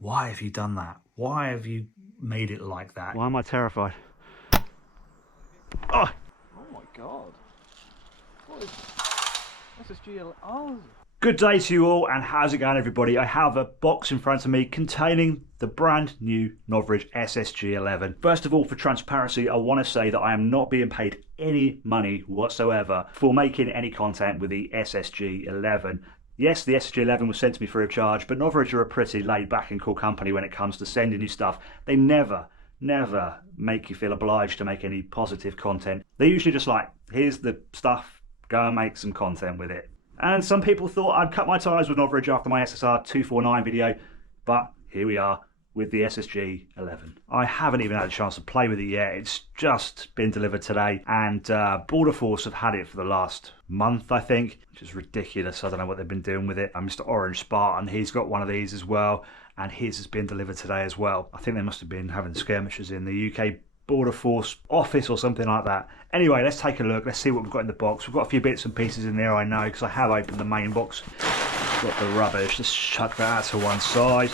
Why have you done that? Why have you made it like that? Why am I terrified? Oh! Oh my god. What is SSG11? Oh. Good day to you all, and how's it going, everybody? I have a box in front of me containing the brand new Novritsch SSG11. First of all, for transparency, I want to say that I am not being paid any money whatsoever for making any content with the SSG11. Yes, the SSG11 was sent to me free of charge, but Novritsch are a pretty laid back and cool company when it comes to sending you stuff. They never make you feel obliged to make any positive content. They're usually just like, here's the stuff, go and make some content with it. And some people thought I'd cut my ties with Novritsch after my SSR249 video, but here we are with the SSG11. I haven't even had a chance to play with it yet. It's just been delivered today, and Border Force have had it for the last month, I think, which is ridiculous. I don't know what they've been doing with it. And Mr. Orange Spartan, he's got one of these as well, and his has been delivered today as well. I think they must have been having skirmishes in the UK Border Force office or something like that. Anyway, let's take a look. Let's see what we've got in the box. We've got a few bits and pieces in there, I know, because I have opened the main box. Got the rubbish. Let's chuck that out to one side.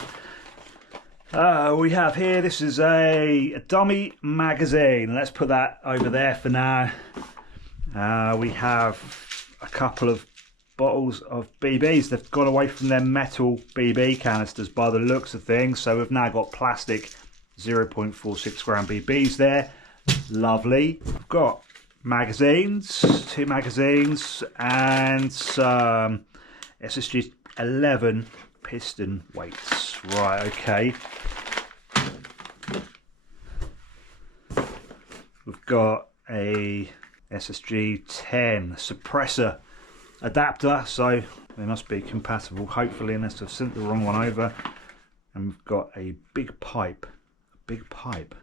We have here, this is a dummy magazine. Let's put that over there for now. We have a couple of bottles of BBs. They've gone away from their metal BB canisters by the looks of things, so we've now got plastic 0.46 gram BBs there. Lovely. We've got magazines, 2 magazines, and some SSG11 piston weights. Right, okay. We've got a SSG10 suppressor adapter, so they must be compatible, hopefully, unless I've sent the wrong one over. And we've got a big pipe. A big pipe.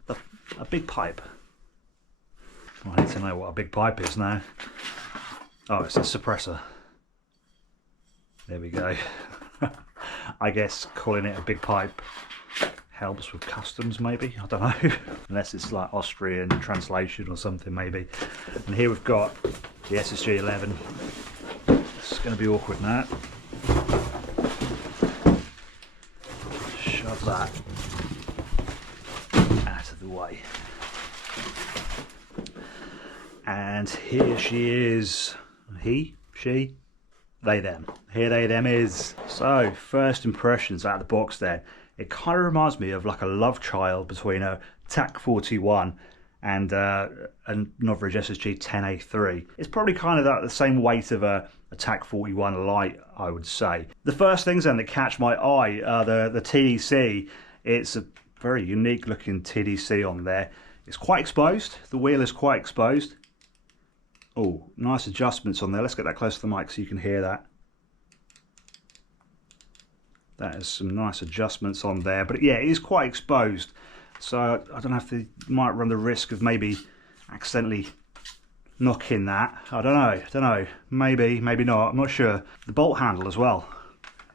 Well, I need to know what a big pipe is now. Oh, it's a suppressor. There we go. I guess calling it a big pipe helps with customs, maybe, I don't know. Unless it's like Austrian translation or something, maybe. And here we've got the SSG11. It's going to be awkward now. Shove that out of the way. And here she is. He, she, they, them. Here they, them is. So, first impressions out of the box then. It kind of reminds me of like a love child between a TAC41 and Novritsch SSG10A3. It's probably kind of the same weight of a TAC41 light, I would say. The first things then that catch my eye are the TDC. It's a very unique looking TDC on there. It's quite exposed. The wheel is quite exposed. Oh, nice adjustments on there. Let's get that close to the mic so you can hear that. That is some nice adjustments on there, but yeah, it is quite exposed, so I don't have to, might run the risk of maybe accidentally knocking that. I don't know, maybe not, I'm not sure. The bolt handle as well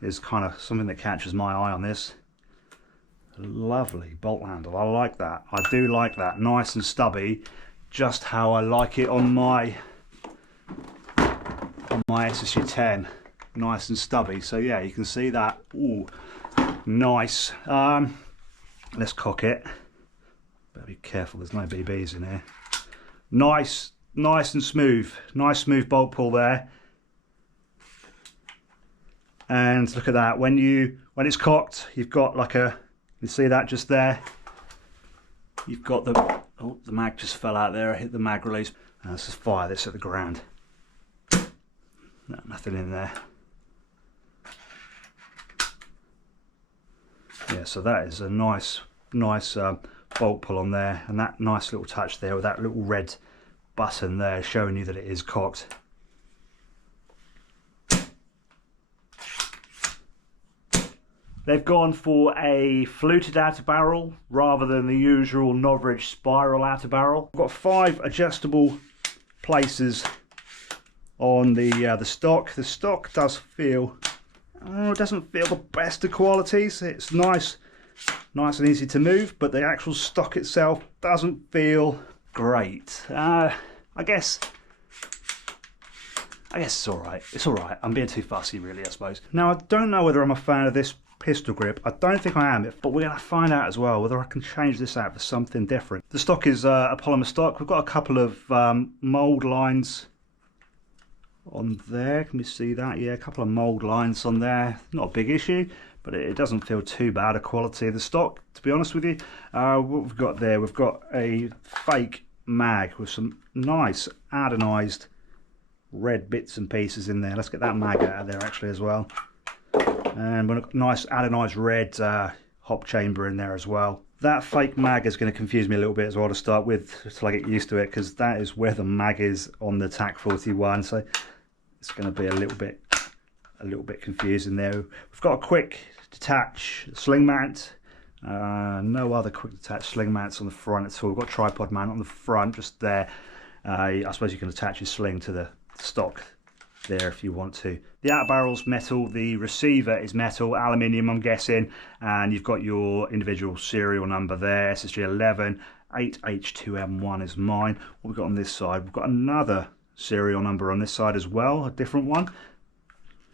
is kind of something that catches my eye on this. Lovely bolt handle, I like that. I do like that, nice and stubby, just how I like it on my SSG10. Nice and stubby, so yeah, you can see that. Ooh, nice. Let's cock it. Better be careful, there's no BBs in here. Nice and smooth. Nice smooth bolt pull there. And look at that, when it's cocked, you've got like a, you see that just there? You've got the, oh, the mag just fell out there, I hit the mag release. Let's just fire this at the ground. No, nothing in there. Yeah, so that is a nice bolt pull on there, and that nice little touch there with that little red button there showing you that it is cocked. They've gone for a fluted outer barrel rather than the usual Novritsch spiral outer barrel. I've got 5 adjustable places on the stock. The stock does feel, it doesn't feel the best of qualities. It's nice and easy to move, but the actual stock itself doesn't feel great. I guess it's alright. It's alright. I'm being too fussy, really, I suppose. Now, I don't know whether I'm a fan of this pistol grip. I don't think I am, but we're going to find out as well whether I can change this out for something different. The stock is a polymer stock. We've got a couple of mould lines on there. Can we see that? Yeah, a couple of mould lines on there. Not a big issue, but it doesn't feel too bad, the quality of the stock, to be honest with you. What we've got there, we've got a fake mag with some nice anodized red bits and pieces in there. Let's get that mag out of there actually as well. And we've got a nice anodized red hop chamber in there as well. That fake mag is going to confuse me a little bit as well to start with, until I get used to it, because that is where the mag is on the TAC41. So it's going to be a little bit confusing there. We've got a quick detach sling mount. No other quick detach sling mounts on the front at all. We've got a tripod mount on the front just there. I suppose you can attach your sling to the stock there if you want to. The outer barrel's metal, the receiver is metal, aluminium I'm guessing, and you've got your individual serial number there, SSG11 8H2M1 is mine. What we've got on this side, we've got another serial number on this side as well, a different one.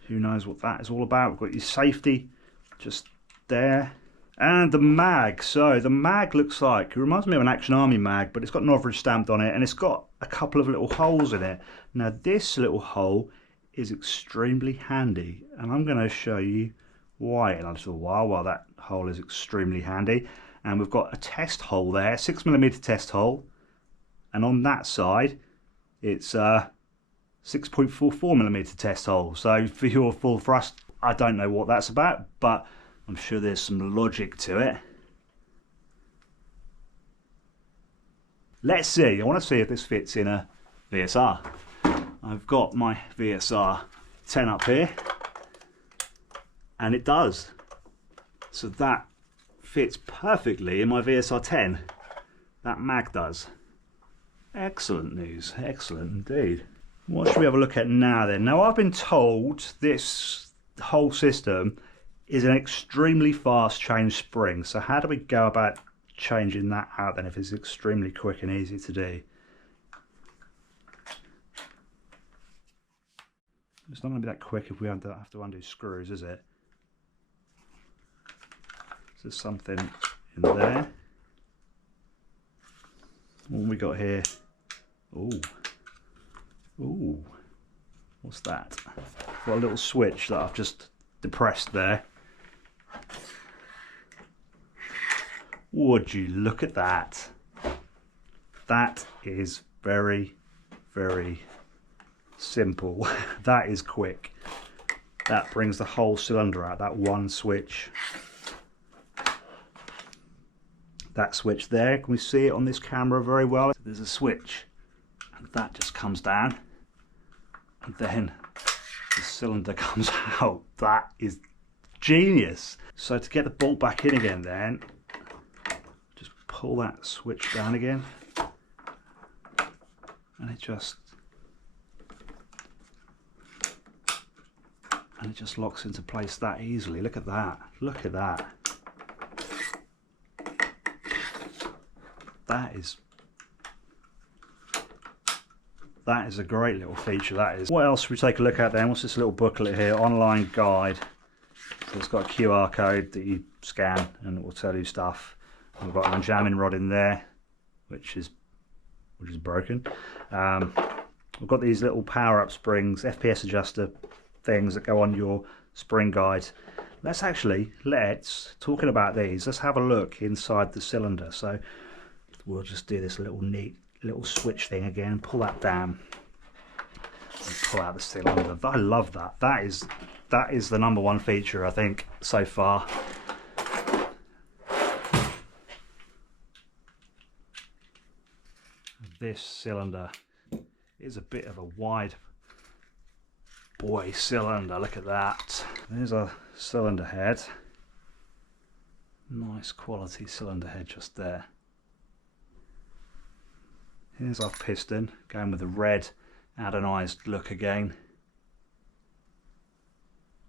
Who knows what that is all about. We've got your safety just there. And the mag, so the mag looks like, it reminds me of an Action Army mag, but it's got Novritsch stamped on it, and it's got a couple of little holes in it. Now this little hole is extremely handy, and I'm going to show you why in a little while that hole is extremely handy. And we've got a test hole there, 6mm test hole, and on that side it's a 6.44mm test hole. So for your full thrust, I don't know what that's about, but I'm sure there's some logic to it. Let's see. I want to see if this fits in a VSR. I've got my VSR 10 up here, and it does. So that fits perfectly in my VSR 10. That mag does. Excellent news. Excellent indeed. What should we have a look at now then? Now I've been told this whole system is an extremely fast change spring. So how do we go about changing that out then if it's extremely quick and easy to do? It's not going to be that quick if we have to undo screws, is it? So there's something in there. What we got here? Ooh. Ooh. What's that? Got a little switch that I've just depressed there. Would you look at that? That is very, very simple. That is quick. That brings the whole cylinder out, that one switch. That switch there, can we see it on this camera very well? There's a switch, and that just comes down, and then the cylinder comes out. That is genius. So to get the bolt back in again then, just pull that switch down again, and it just locks into place that easily. Look at that. Look at that. That is a great little feature, that is. What else should we take a look at then? What's this little booklet here? Online guide. So it's got a QR code that you scan and it will tell you stuff. We've got a jamming rod in there, which is broken. We've got these little power-up springs, FPS adjuster things that go on your spring guide. Talking about these, let's have a look inside the cylinder. So we'll just do this neat little switch thing again, pull that down and pull out the cylinder. I love that. That is the number one feature I think so far. This cylinder is a bit of a wide boy cylinder. Look at that. There's a cylinder head. Nice quality cylinder head just there. Here's our piston, going with the red anodized look again,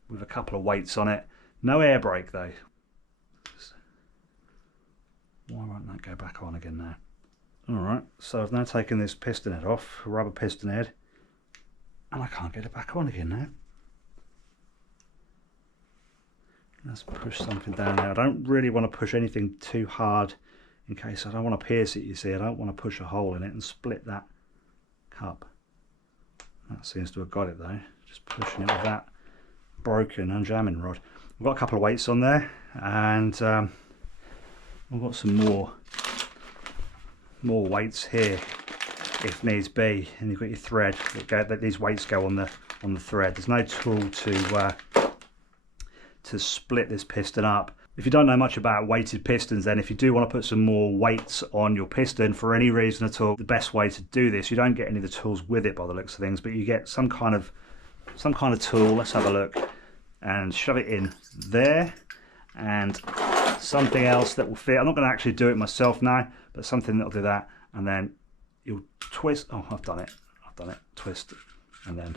with a couple of weights on it. No air brake though. Why won't that go back on again now? Alright, so I've now taken this piston head off, a rubber piston head, and I can't get it back on again now. Let's push something down there. I don't really want to push anything too hard in case I don't want to pierce it, you see. I don't want to push a hole in it and split that cup. That seems to have got it though. Just pushing it with that broken unjamming rod. I've got a couple of weights on there, and I've got some more weights here if needs be. And you've got your thread. These weights go on the thread. There's no tool to split this piston up. If you don't know much about weighted pistons, then if you do want to put some more weights on your piston for any reason at all, the best way to do this, you don't get any of the tools with it by the looks of things, but you get some kind of tool. Let's have a look, and shove it in there, and something else that will fit. I'm not going to actually do it myself now, but something that'll do that, and then you'll twist. Oh, I've done it. Twist, and then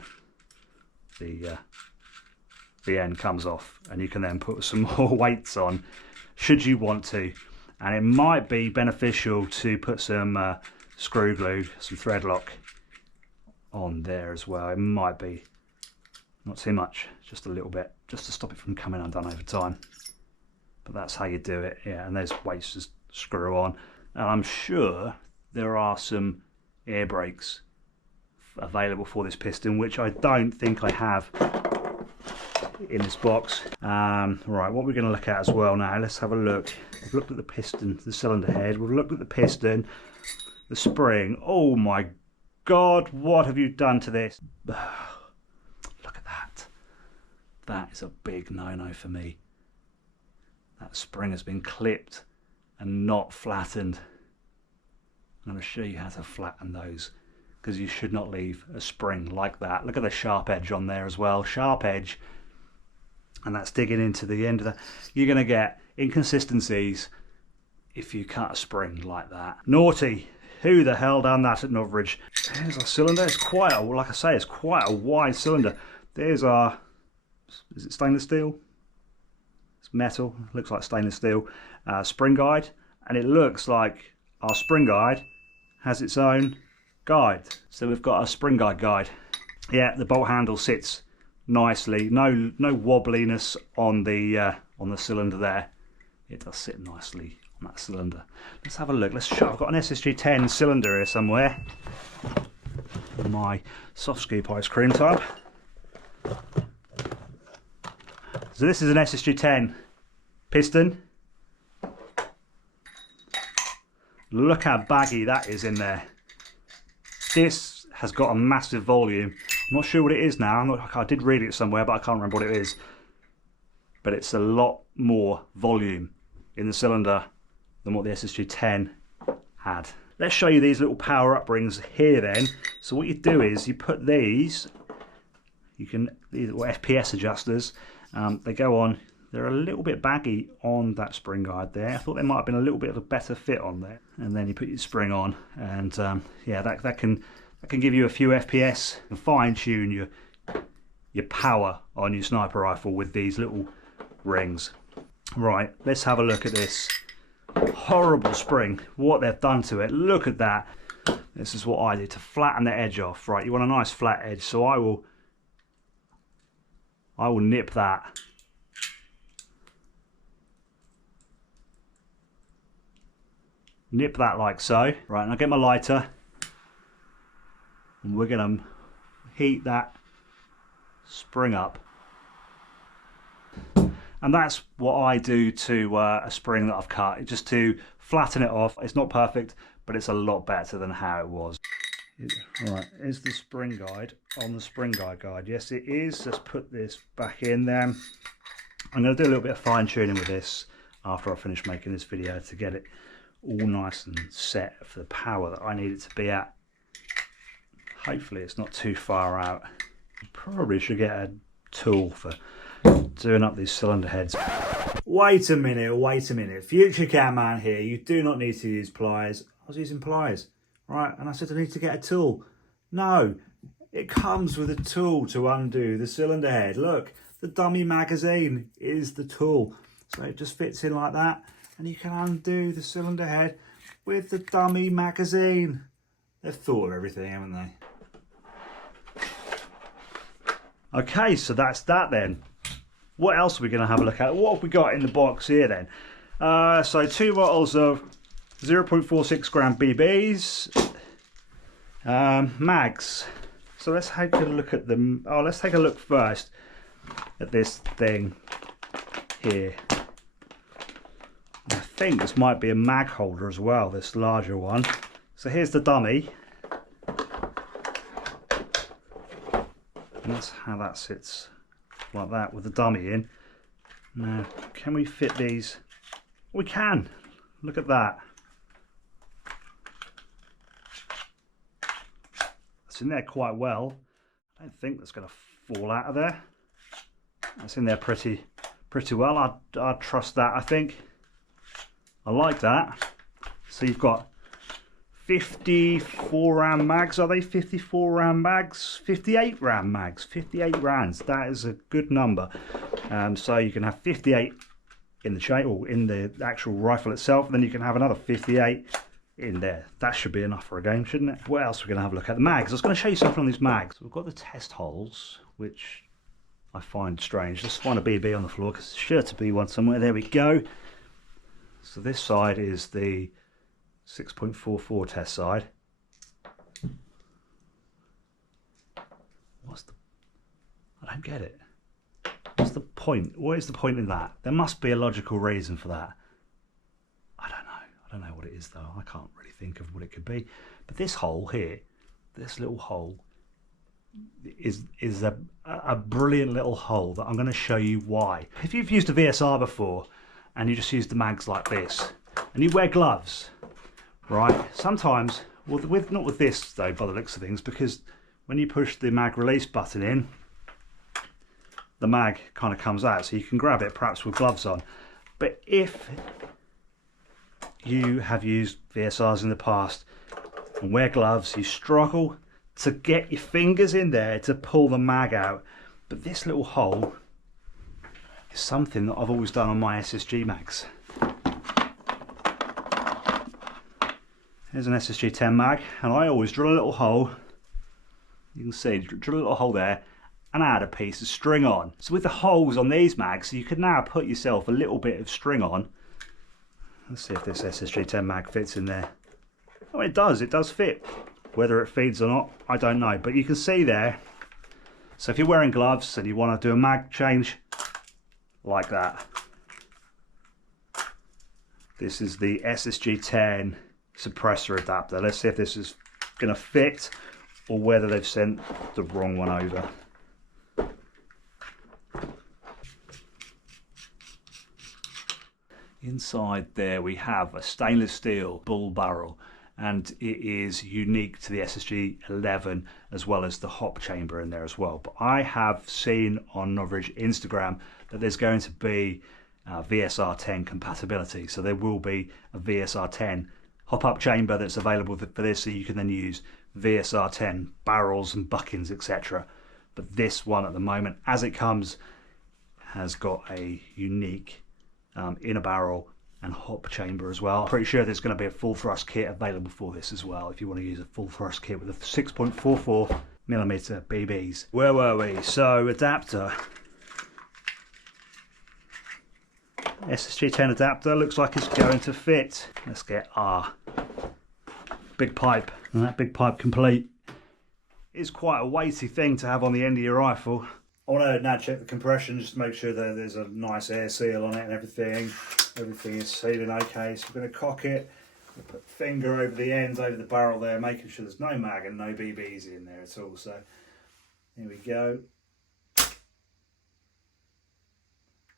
the end comes off, and you can then put some more weights on should you want to. And it might be beneficial to put some screw glue, some thread lock on there as well. It might be, not too much, just a little bit, just to stop it from coming undone over time. But that's how you do it. Yeah, and there's weights to screw on, and I'm sure there are some air brakes available for this piston, which I don't think I have in this box. Right, what we're going to look at as well now, let's have a look. We've looked at the piston, the cylinder head, we've looked at the piston, the spring. Oh my god, what have you done to this? Look at that. That is a big no-no for me. That spring has been clipped and not flattened. I'm going to show you how to flatten those, because you should not leave a spring like that. Look at the sharp edge on there as well, sharp edge, and that's digging into the end of that. You're going to get inconsistencies if you cut a spring like that. Naughty. Who the hell done that at Novritsch? There's our cylinder. It's quite a, like I say, it's quite a wide cylinder. There's our, is it stainless steel? It's metal, looks like stainless steel. Spring guide, and it looks like our spring guide has its own guide. So we've got a spring guide. Yeah, the bolt handle sits nicely. No wobbliness on the cylinder there. It does sit nicely on that cylinder. Let's have a look. Let's show. I've got an SSG10 cylinder here somewhere. My soft scoop ice cream tub. So this is an SSG10 piston. Look how baggy that is in there. This has got a massive volume. I'm not sure what it is now. I did read it somewhere, but I can't remember what it is. But it's a lot more volume in the cylinder than what the SSG10 had. Let's show you these little power-up rings here then. So what you do is you put these, these are FPS adjusters. They go on. They're a little bit baggy on that spring guide there. I thought there might have been a little bit of a better fit on there. And then you put your spring on, and yeah, that can give you a few FPS and fine-tune your power on your sniper rifle with these little rings. Right, let's have a look at this horrible spring. What they've done to it. Look at that. This is what I did to flatten the edge off. Right, you want a nice flat edge, so I will nip that. Nip that like so. Right, and I'll get my lighter, and we're going to heat that spring up. And that's what I do to a spring that I've cut, just to flatten it off. It's not perfect, but it's a lot better than how it was. Right, is the spring guide on the spring guide? Yes, it is. Let's put this back in there. I'm going to do a little bit of fine tuning with this after I finish making this video to get it all nice and set for the power that I need it to be at. Hopefully it's not too far out. Probably should get a tool for doing up these cylinder heads. Wait a minute. Future Camman here. You do not need to use pliers. I was using pliers, right? And I said I need to get a tool. No, it comes with a tool to undo the cylinder head. Look, the dummy magazine is the tool. So it just fits in like that, and you can undo the cylinder head with the dummy magazine. They've thought of everything, haven't they? Okay, so that's that then. what else are we going to have a look at? What have we got in the box here then? So 2 bottles of 0.46 gram BBs, mags. So let's take a look at them. Oh, let's take a look first at this thing here. I think this might be a mag holder as well, this larger one. So here's the dummy. And that's how that sits, like that, with the dummy in. Now, can we fit these? We can. Look at that. It's in there quite well. I don't think that's going to fall out of there. That's in there pretty well. I'd trust that, I think. I like that. So you've got 54 round mags, are they 54 round mags? 58 round mags, 58 rounds. That is a good number. So you can have 58 in the chain, or in the actual rifle itself, and then you can have another 58 in there. That should be enough for a game, shouldn't it? What else are we going to have a look at? The mags. I was going to show you something on these mags. We've got the test holes, which I find strange. Let's find a BB on the floor, because there's sure to be one somewhere. There we go. So this side is the 6.44 test side. I don't get it. What's the point? What is the point in that? There must be a logical reason for that. I don't know. I don't know what it is though. I can't really think of what it could be. But this hole here, this little hole, is a brilliant little hole that I'm going to show you why. If you've used a VSR before and you just use the mags like this, and you wear gloves, right? Sometimes, well, not with this though, by the looks of things, because when you push the mag release button in, the mag kind of comes out, so you can grab it perhaps with gloves on. But if you have used VSRs in the past and wear gloves, you struggle to get your fingers in there to pull the mag out. But this little hole is something that I've always done on my SSG mags. Here's an SSG-10 mag, and I always drill a little hole. You can see, drill a little hole there, and add a piece of string on. So with the holes on these mags, you can now put yourself a little bit of string on. Let's see if this SSG-10 mag fits in there. Oh, it does fit. Whether it feeds or not, I don't know, but you can see there. So if you're wearing gloves and you want to do a mag change, like that. This is the SSG-10 suppressor adapter. Let's see if this is going to fit or whether they've sent the wrong one over. Inside there we have a stainless steel bull barrel, and it is unique to the SSG-11 as well as the hop chamber in there as well. But I have seen on Novritsch Instagram that there's going to be VSR-10 compatibility, so there will be a VSR-10 hop-up chamber that's available for this, so you can then use VSR-10 barrels and buckings, etc. But this one at the moment, as it comes, has got a unique inner barrel and hop chamber as well. I'm pretty sure there's going to be a full thrust kit available for this as well, if you want to use a full thrust kit with a 6.44mm BBs. Where were we? So adapter. SSG-10 adapter, looks like it's going to fit. Let's get our big pipe, and that big pipe complete. It's quite a weighty thing to have on the end of your rifle. I want to now check the compression, just to make sure that there's a nice air seal on it and everything. Everything is sealing okay, so we're going to cock it. We'll put the finger over the end, over the barrel there, making sure there's no mag and no BBs in there at all. So here we go.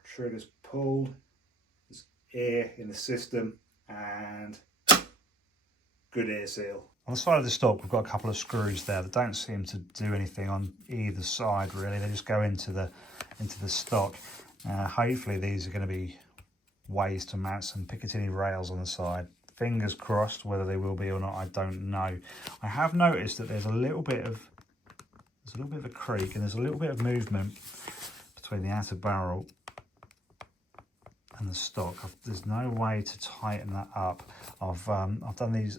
Trigger's pulled. There's air in the system and good air seal. On the side of the stock, we've got a couple of screws there that don't seem to do anything on either side really. They just go into the stock. Hopefully these are going to be ways to mount some Picatinny rails on the side. Fingers crossed. Whether they will be or not, I don't know. I have noticed that there's a little bit of a creak and there's a little bit of movement between the outer barrel and the stock. There's no way to tighten that up. I've done these.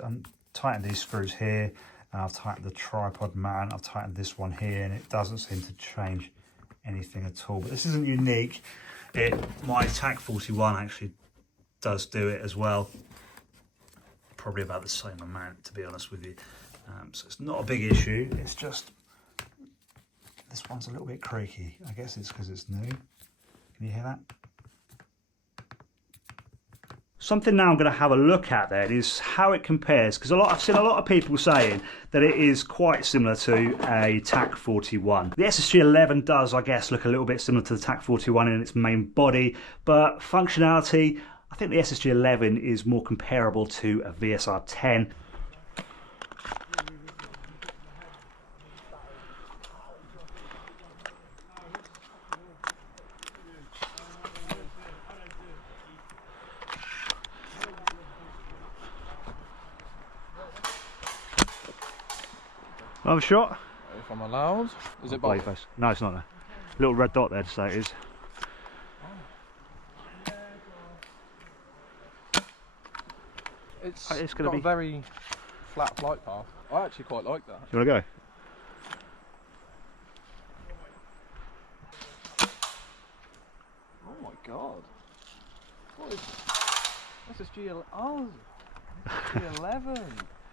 Tightened these screws here, I've tightened the tripod mount, I've tightened this one here, and it doesn't seem to change anything at all. But this isn't unique. My Tac41 actually does do it as well. Probably about the same amount, to be honest with you. So it's not a big issue. It's just this one's a little bit creaky. I guess it's because it's new. Can you hear that? Something now I'm going to have a look at then is how it compares, because I've seen a lot of people saying that it is quite similar to a Tac41. The SSG11 does, I guess, look a little bit similar to the Tac41 in its main body, but functionality, I think the SSG11 is more comparable to a VSR10. Another shot. If I'm allowed. Is it both? No, it's not there. Little red dot there to say it is. It's got a very flat flight path. I actually quite like that. You want to go? Oh my god. What is SSG11? Oh, SSG11. I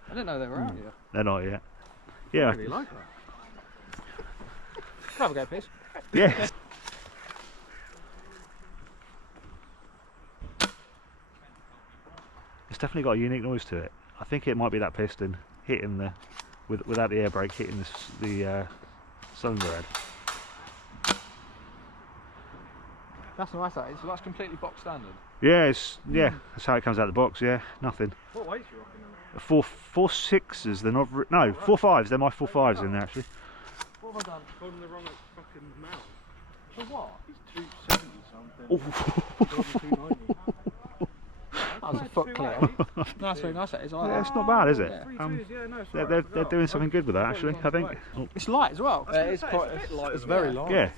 didn't know they were out yet. They're not yet. Yeah. I really like that. Have a go, please. Yeah. It's definitely got a unique noise to it. I think it might be that piston hitting the, without the air brake, hitting the cylinder head. That's nice, that is. So that's completely box standard? Yeah, that's how it comes out of the box, yeah, nothing. What weight's you rocking? 4.6s, they're not, no, 4.5s, they're my 4.5s in there actually. What have I done? Holding the wrong fucking mount. For what? He's 270 something. That was a foot clear. No, that's very nice, that is. Yeah, it's not bad, is it? Yeah. They're doing something good with that actually, I think. It's light as well. It's quite, it's very light. Yeah.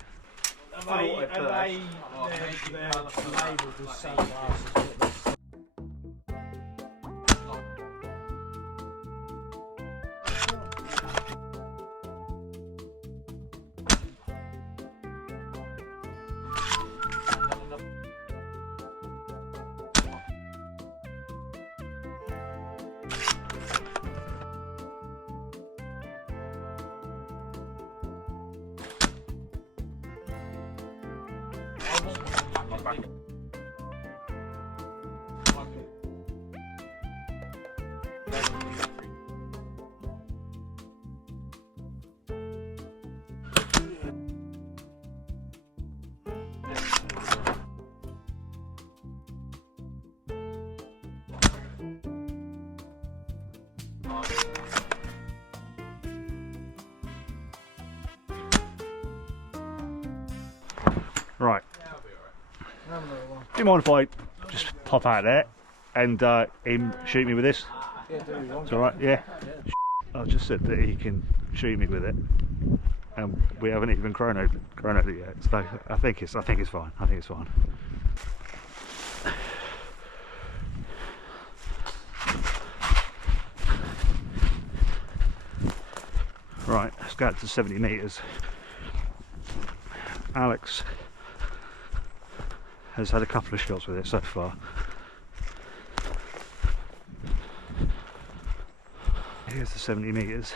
Right. Do you mind if I just pop out there and him shoot me with this? Yeah, do you want? It's alright, yeah. I just said that he can shoot me with it, and we haven't even chronoed it yet. So I think it's fine. I think it's fine. Right, let's go out to 70 metres. Alex has had a couple of shots with it so far. Here's the 70 metres.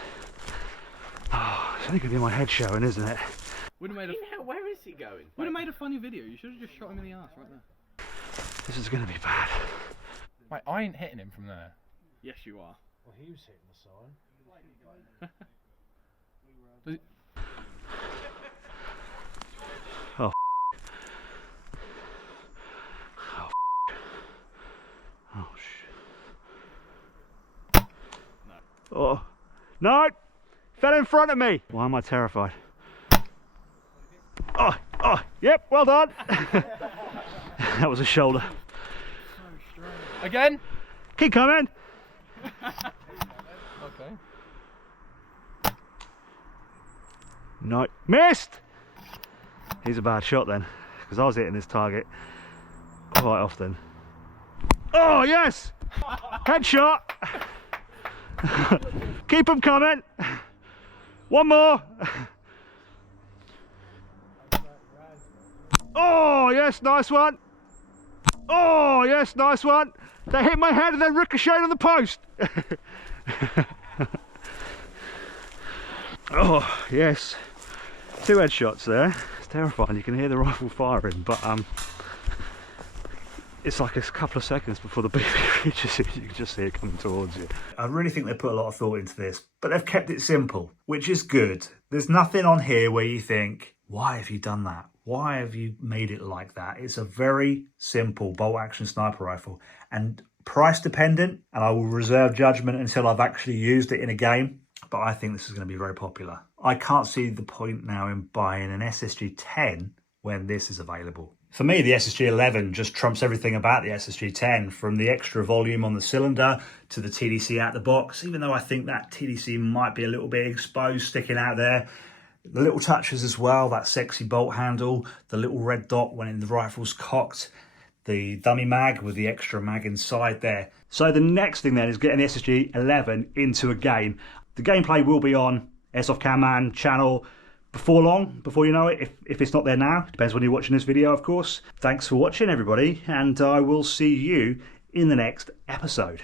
Oh, it's only going to be my head showing, isn't it? Would have made a... Yeah, where is he going? Would have made a funny video. You should have just shot him in the arse right there. This is going to be bad. Wait, I ain't hitting him from there. Yes, you are. Well, he was hitting the sign. Oh. Oh shit. No. Oh. No! Fell in front of me! Why am I terrified? Oh, yep, well done! That was a shoulder. Again? Keep coming! Okay. No, missed! He's a bad shot then, because I was hitting this target quite often. Oh yes! Headshot! Keep them coming! One more! Oh, yes, nice one. Oh, yes, nice one. They hit my head and then ricocheted on the post. Oh, yes. 2 headshots there. It's terrifying. You can hear the rifle firing, but it's like a couple of seconds before the BB reaches you. You can just see it coming towards you. I really think they put a lot of thought into this, but they've kept it simple, which is good. There's nothing on here where you think, why have you done that? Why have you made it like that? It's a very simple bolt action sniper rifle and price dependent, and I will reserve judgment until I've actually used it in a game, but I think this is going to be very popular. I can't see the point now in buying an SSG-10 when this is available. For me, the SSG-11 just trumps everything about the SSG-10, from the extra volume on the cylinder to the TDC out the box, even though I think that TDC might be a little bit exposed, sticking out there. The little touches as well, that sexy bolt handle, the little red dot when the rifle's cocked, the dummy mag with the extra mag inside there. So the next thing then is getting the SSG-11 into a game. The gameplay will be on Airsoft Camman channel before long, before you know it, if it's not there now. Depends when you're watching this video, of course. Thanks for watching, everybody, and I will see you in the next episode.